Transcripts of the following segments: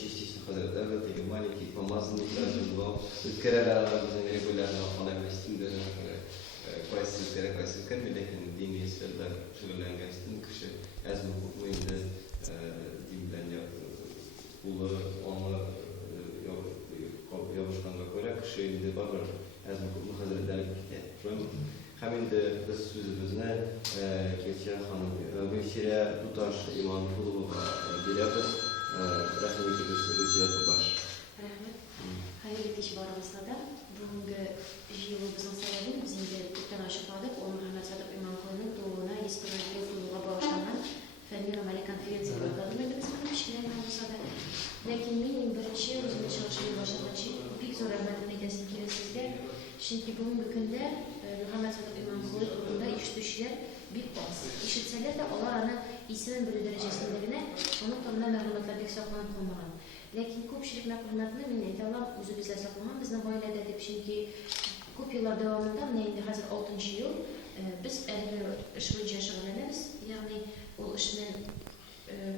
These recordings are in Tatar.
частично Хазретлерде такие маленькие помазанники, журнал, керера регулярно фонографистinde kayısı kırmızı dini eserler şöyle geçtim kişi az bu indi dinleniyor ulu onu yavuşkanlığa göre kişi indi var az bu hazırlar gitti. Hemen de biz sözümüzne geçen hanım Gülşire Tutaş İman Kulu'na geliyoruz. Rahmetli Gülşire Tutaş. Rahmet. Hayırlı iş baramızda da bugünkü yılımızın sebebi bizim de kuttan aşıkladık. O Muhammed Sadık İman Kulu'nun doğuna İspanyol Kulu'na bağışlanan Fenli Ramali Konferansı yapıldı. Biz bunu işleyen olsa da lakin benim birinci özümü çalışmaya başlamak için pek zor rahmetine gelsin ki sizde. Çünkü bugünkü günde Muhammed Sadık İman Kulu doğunda işitişler bir az. İşitseler de onlar ana ismin bölü derecesindekine onun tanımına məlumatlar pek saklanıp olmagan. Lakin ko'pchilik ma'lumotni men aytaman o'zi bizlar saqlagan bizni oilada deb chunki ko'p yillar davomida mana endi hozir 6-yil biz ish bo'yicha shug'ullanamiz. Ya'ni u ishni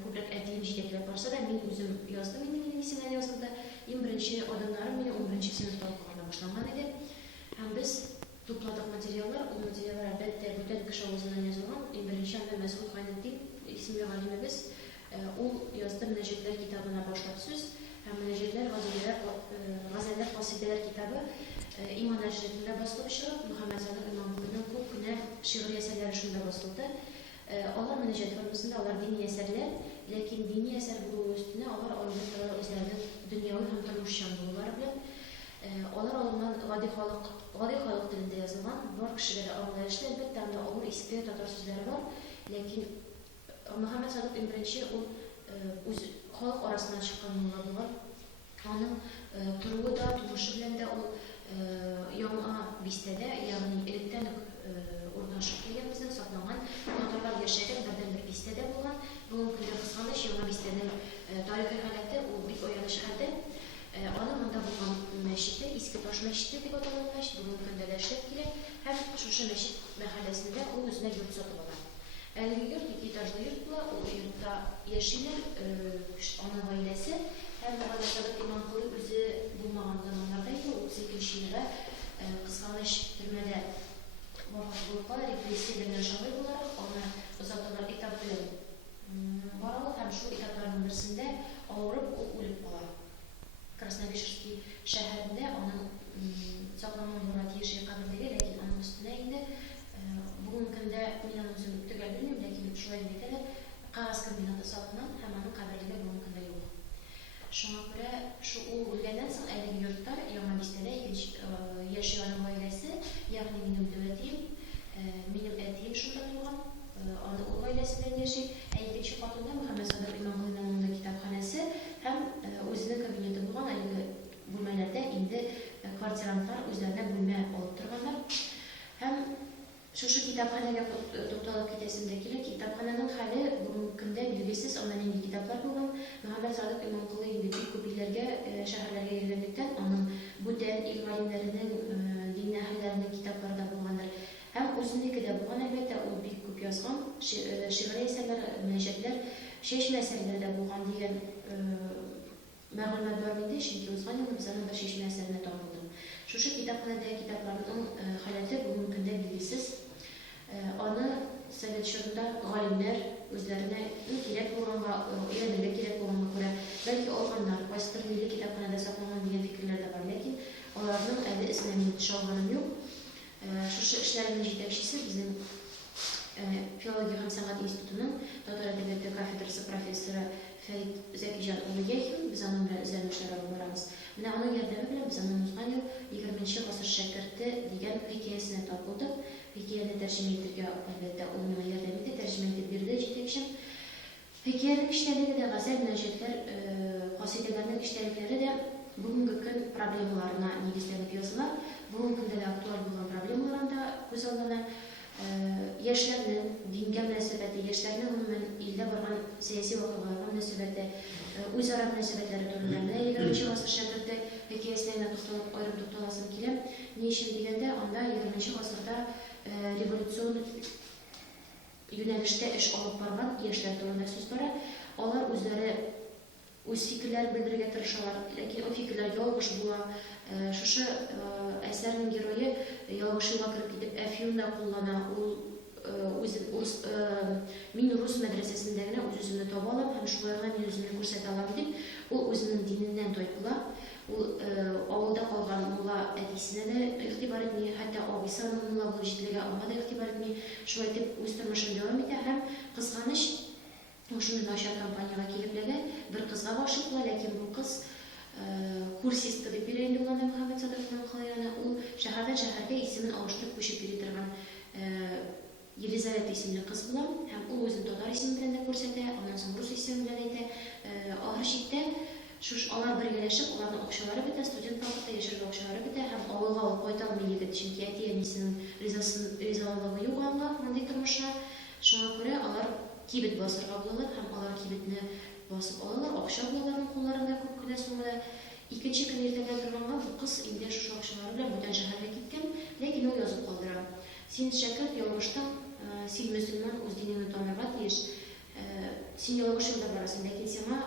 ko'proq aytayim jiddiyatlab borsa da men o'zim yozdim. Endi mening ismim yozildi. Eng birinchi odamlarim meni 11-sinfda o'qishga boshlagan edi. Ham biz to'pladik materiallar, u materiallar albatta butun kishi o'zidan yozilgan. Eng birinchi anda Mas'ud G'aniyevning ismli g'alimiz u yozdi Minajatlar kitabına başladı söz. Hem Minajatlar G'azalar Qosidalar kitabı İman Najatında basılıb шығып, Muhammed Sadık İman Kulu'nun ko'p күнә şiir eserleri şunda basıldı. Onlar Minajat formasında onlar dini eserler, lakin dini eser buluğu üstüne onlar alındıkları özlerinin dünyavi hem tanışan buluğlar bilen. Onlar alınan gadi xalq dilinde yazılan, var kişilere anlayışlı, elbette hem de olur ispir tatar sözleri var. Lakin Muhammed Sadık birinchi u o'zi xalq orasidan chiqqan bo'lgan. Onun turuvi da, turmushi bilan da u yong'a bistada, ya'ni elektron o'rnashib kelgan bizning saqlangan notalar yashagan birdan-bir bistada bo'lgan. Bugungi kunda qisqanish yong'a bistaning tarixiy holati u bit o'yanish hali. Onun unda bo'lgan masjidi eski tosh masjidi deb atalgan. Bugungi kunda da ishlab keladi. Ham shu masjid mahallasida u o'zine yurt sotib olgan. Әлеге йорт, ике этажлы йорт була, ул йортта яшиләр, аның гаиләсе, һәм Мөхәммәд Садык Иман Кулы үзе булмаган заманнарда иде, ул 8 елга кысканыч төрмәдә вафат булып кала, репрессияләнгән шагыйрь буларак, аны озаталар этап белән баралар һәм шул этапларның берсендә авырып ул үлеп кала. Красновишерский шәһәрендә аның сакланган Мурат Еши каберлеге, ләкин аның өстенә инде bugün gündə minanın özünü tügəl bilməyim, lakin şuraya metələr qağaz kombinatı salınan həmanın qəbirliği bugün gündə yox. Şuna görə şu ölgəndən sonra əligi yurtda Yağma Bistədə yaşayan ailəsi, yəni mənim dövlətiyim, mənim ətiyim şunda doğan, o ailəsi bilen yaşayıb. Əyidikçi qatında Muhammed Sadık İman Kulu'nun onda kitabxanası, həm özünün kabineti bulğan əligi bölmələrdə indi kvartirantlar özlərinə bölmə olub durğanlar. Həm şu kitapxanaga to'xtalib ketasimdagilar kitapxonaning hali bugungi kunda belgisiz onlayn kitaplar bo'lgan. Muhammed Sadık İman Kulu endi ko'p yillarga shaharlarga yo'llangandan onun buddan ilm olimlarining din ahllarining kitaplarida bo'lganlar. Ham o'zinikida bo'lgan albatta u bek ko'p yozgan shi'riy eserlar, munajatlar, shesh masalalarda bo'lgan degan ma'lumot bor edi. Chunki o'zgan yil bizning bir shesh masalani topildim. Şu kitapxonadagi kitaplarning holati bugungi kunda belgisiz. Onu Sovet şurunda g'olimlar o'zlariga kerak bo'lgan va o'ylanishga kerak bo'lganga ko'ra balki olganlar, qaysidir milliy kitapxonada saqlangan degan fikrlarda bor, lekin ularning hali ismini tushunganim yo'q. Shu ishlarning yetakchisi bizning Filologiya ham san'at institutining Tatar adabiyoti kafedrasi professori Farid Zakijon Ulug'ayev biz onun bilan izlanishlar olib boramiz. Mana uning yordami bilan biz o'zgan 20-asr shakirti degan hikoyasini topdik. Hikoyani tarjima etishga albatta uning yordamida tarjima etib berdi yetakchim. Hikoyaning ishtaligida g'azal, munajatlar, qosidalarning ishtaliklari de bugungi kun problemalarına negizlanib yozilgan. Bugungi kunda da aktual bo'lgan problemalarni ko'z oldida yoshlarning dinga munosabati, yoshlarning umuman ilda bo'lgan siyosiy voqealarga munosabati, o'zaro munosabatlari to'g'risida 20-asr shakirti hikoyasiga to'xtalib kelib, ne uchun deganda, unda 20-asrda revolyusion yo'nalishda ish olib borgan yoshlar to'g'risida so'z bor. Ular o'zlari үз фикерләр белдерергә тырышалар, ләкин ул фикерләр ялгыш була. Шушы әсәрнең герое ялгыш юлга кереп китеп, әфьюнда куллана. Мин рус мәдрәсәсендә генә үз-үземне таба алам һәм шулай гына мин үземне күрсәтә алам дип, ул үзенең диненнән тайпыла. Ул авылда калган мулла әтисенә дә игътибар итми, хәтта абыйсы аның мулла булып җитлегә аңа да игътибар итми. Шулай итеп үз тормышын дәвам итә һәм кызганыч шундый начар компанияга килепләгә бер кызга гашыйк була, ләкин бу кыз курсистка дип бирә инде ул Мөхәммәд Садыйковның кылыгына. Ул шәһәрдән шәһәргә исемен алыштырып күчеп йөри торган Елизавета исемле кыз була һәм ул үзен татар исеме белән дә күрсәтә, аннан соң рус исеме белән әйтә. Ахыр чиктә алар бергәләшеп, аларның акчалары бетә, студент вакытта яшәргә акчалары бетә һәм авылга алып кайта алмый егет, чөнки әти-әнисенең ризалыгы юк аңа мондый тормышка. Шуңа күрә алар кибет басырга булалар һәм алар кибетне басып алалар, акча булаларның кулларында күп кенә суммада. Икенче көн иртәгә торганга бу кыз инде шушы акчалары белән бүтән шәһәргә киткән, ләкин ул язып калдыра. Син шәкерт ялгыштың, син мөселман, үз динеңне танырга тиеш. Син ялгыш юлда барасың, ләкин сиңа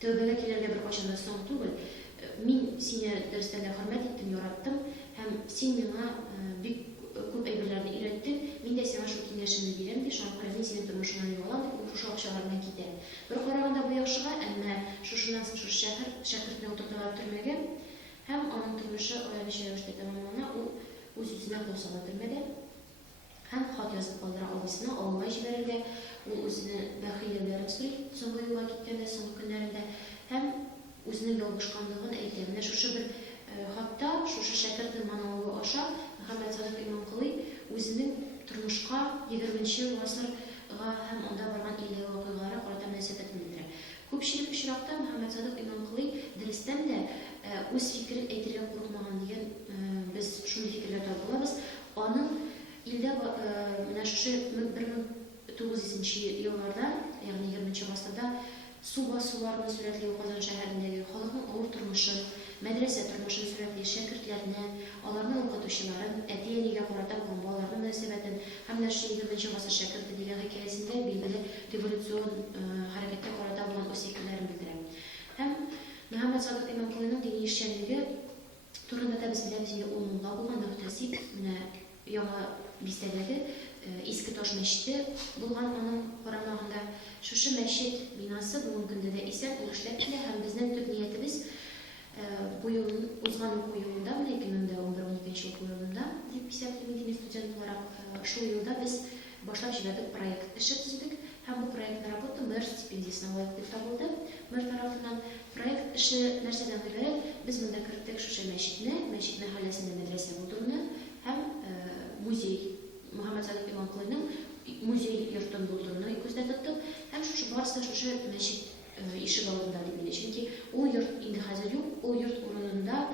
тәүбәгә килергә беркайчан да соң түгел. Мин сине дөрестән дә хөрмәт иттем, яраттым һәм син миңа бик күп әйберләрне өйрәттең. Мин дә сиңа шул киңәшемне бирәм ди, шуңа күрә мин синең тормышыңнан югалам дип, ул шушы акчалар белән китә. Бер караганда бу яхшыга, әмма шушыннан соң шушы шәкертне утырталар төрмәгә һәм аның тормышы аяныча рәвештә тәмамлана. Ул үз-үзенә кул сала төрмәдә һәм хат язып калдыра абысына, авылга җибәрергә. Ул үзенә бәхилләүләрен сорый, соңгы юлга киткәндә, соңгы көннәрендә һәм үзенең ялгышканлыгын әйтә. Менә шушы бер хатта, шушы шәкертнең монологы аша Мөхәммәд Садыйков Иманколый үзенең тормышка 20нче гасырга һәм анда барган илдәге вакыйгаларга карата мөнәсәбәтен белдерә. Күпчелек очракта Мөхәммәд Садыйков Иманколый дөрестән дә үз фикерен әйтергә курыкмаган дигән без шундый фикергә таба булабыз. Аның илдә менә шушы 1900 елларда, ягъни 20нче гасырда су басуларны сурәтләү Казан шәһәрендәге халыкның авыр тормышын, мәдрәсә тормышын сурәтләү, шәкертләрне, аларның укытучыларын, әти-әнигә карата балаларның мөнәсәбәтен һәм менә шушы 20нче гасыр шәкерте дигән хикәясендә билгеле революцион хәрәкәткә карата булган үз фикерләрен белдерә. Һәм Мөхәммәд Садыйков Иманколыйның дини эшчәнлеге турында да без беләбез, ул мулла булган, мөхтәсиб, менә яңа бистәдәге Иске Таш мәчете булган аның карамагында. Шушы мәчет бинасы бүгенге көндә дә исән, ул эшләп килә һәм безнең төп ниятебез бу елның узган уку елында, 2011-12 уку елында дип исәплим дини студент буларак, шул елда без башлап җибәрдек, проект эше төздек һәм бу проектны работа мэр стипендиясенә лаек дип табылды. Мэр тарафыннан проект эше нәрсәдән гыйбарәт? Без монда керттек шушы мәчетне, мәчет мәхәлләсендә мәдрәсә булдыруны һәм музей, Мөхәммәд Садыйков Иманколыйның музей йортын булдыруны күздә тоттык һәм шушы барысы шушы мәчет ишек алдында дип белә. Чөнки ул йорт инде хәзер юк, ул йорт урынында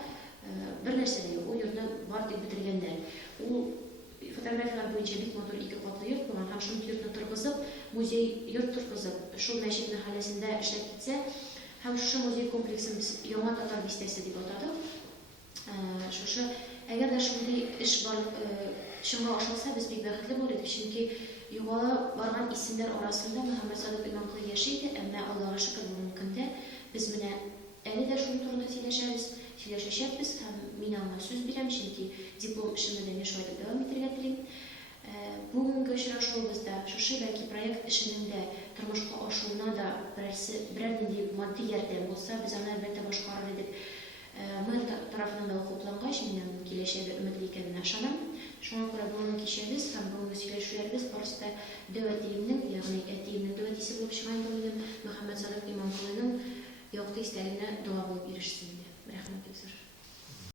бер нәрсә дә юк, ул йортны бар дип бетергәннәр. Ул фотографиялар буенча бик матур 2 катлы йорт булган һәм шул йортны торгызып, музей йорт торгызып, шул мәчет мәхәлләсендә эшләп китсә һәм шушы музей комплексын без яңа татар бистәсе дип атадык. Шушы әгәр дә шундый эш бар чынга ашалса, без бик бәхетле булырбыз, чөнки югала барган исемнәр арасында Мөхәммәд Садыйков Иманколый яши иде, әмма Аллаһка шөкер, бүгенге көндә без менә әле дә шуның турында сөйләшәбез һәм мин аңа сүз бирәм, чөнки диплом эшемне дә шулай дип дәвам итәргә телим. Бүгенге очрашуыбызда шушы бәлки проект эшенең дә тормышка ашуына да берәр нинди матди ярдәм булса, без аны әлбәттә башкарыр идек. Мэр тарафынан да хуплангач, минем киләчәге өметле икәненә ышанам. Шуңа күрә бүгенге кичәбез һәм бүгенге сөйләшүләребез барысы да дәвәтиемнең, ягъни әтиемнең дәвәтисе булып чыган булды. Мөхәммәд Садыйков Иманколыйның якты истәлегенә дуа булып ирешсен иде. Рәхмәт,